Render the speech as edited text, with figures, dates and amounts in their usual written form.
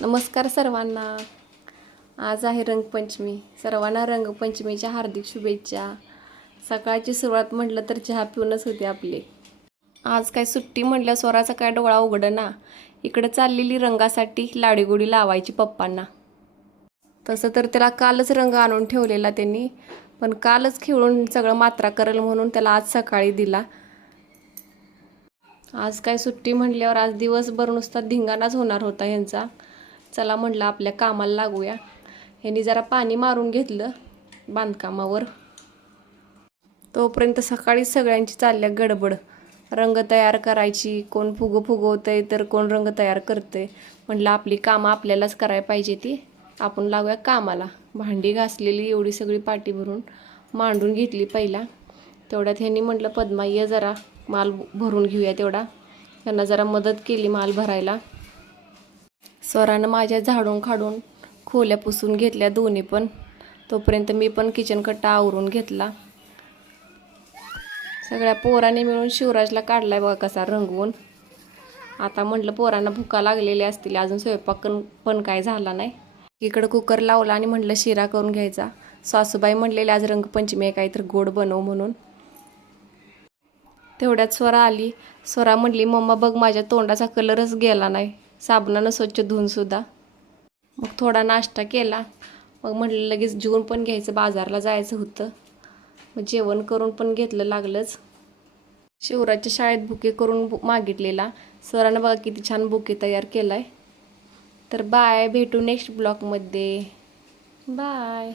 नमस्कार सर्वांना. आज आहे रंगपंचमी. सर्वांना रंगपंचमीच्या हार्दिक शुभेच्छा. सकाळची सुरुवात म्हटलं तर चहा पिऊनच होते आपले. आज काय सुट्टी म्हटलं स्वराचा काय डोळा उघडना. इकडे चाललेली रंगासाठी लाडीगुडी लावायची पप्पांना. तसं तर त्याला कालच रंग आणून ठेवलेला त्यांनी, पण कालच खेळून सगळं मात्रा करेल म्हणून त्याला आज सकाळी दिला. आज काय सुट्टी म्हटल्यावर आज दिवसभर नुसता धिंगाणाच होणार होता ह्यांचा. चला म्हटलं आपल्या कामाला लागूया. ह्यांनी जरा पाणी मारून घेतलं बांधकामावर. तोपर्यंत सकाळी सगळ्यांची चालल्या गडबड. रंग तयार करायची, कोण फुगवतंय तर कोण रंग तयार करतंय. म्हटलं आपली कामं आपल्यालाच करायला पाहिजे ती. आपण लागूया कामाला. भांडी घासलेली एवढी सगळी पाटी भरून मांडून घेतली पहिला. तेवढ्यात ह्यांनी म्हटलं पद्मा ये जरा माल भरून घेऊया. तेवढा त्यांना जरा मदत केली माल भरायला. स्वरानं माझ्या झाडून काढून खोल्या पुसून घेतल्या दोन्ही पण. तोपर्यंत मी पण किचन कट्टा आवरून घेतला. सगळ्या पोरांनी मिळून शिवराजला काढलाय बघा कसा रंगवून. आता म्हटलं पोरांना भुका लागलेली असतील, अजून स्वयंपाक पण काय झाला नाही. इकडं कुकर लावला आणि म्हटलं शिरा करून घ्यायचा. सासूबाई म्हणलेले आज रंगपंचमी आहे काहीतरी गोड बनव म्हणून. तेवढ्यात स्वरा आली. स्वरा म्हटली मम्मा बघ माझ्या तोंडाचा कलरच गेला नाही, साबणानं स्वच्छ धुवून सुद्धा. मग थोडा नाश्ता केला. मग म्हटलं लगेच जेवून पण घ्यायचं, बाजारला जायचं होतं. मग जेवण करून पण घेतलं लागलंच. शिवराजच्या शाळेत बुके करून मागितलेला. स्वरानं बघा किती छान बुके तयार केलाय. तर बाय, भेटू नेक्स्ट ब्लॉगमध्ये. बाय.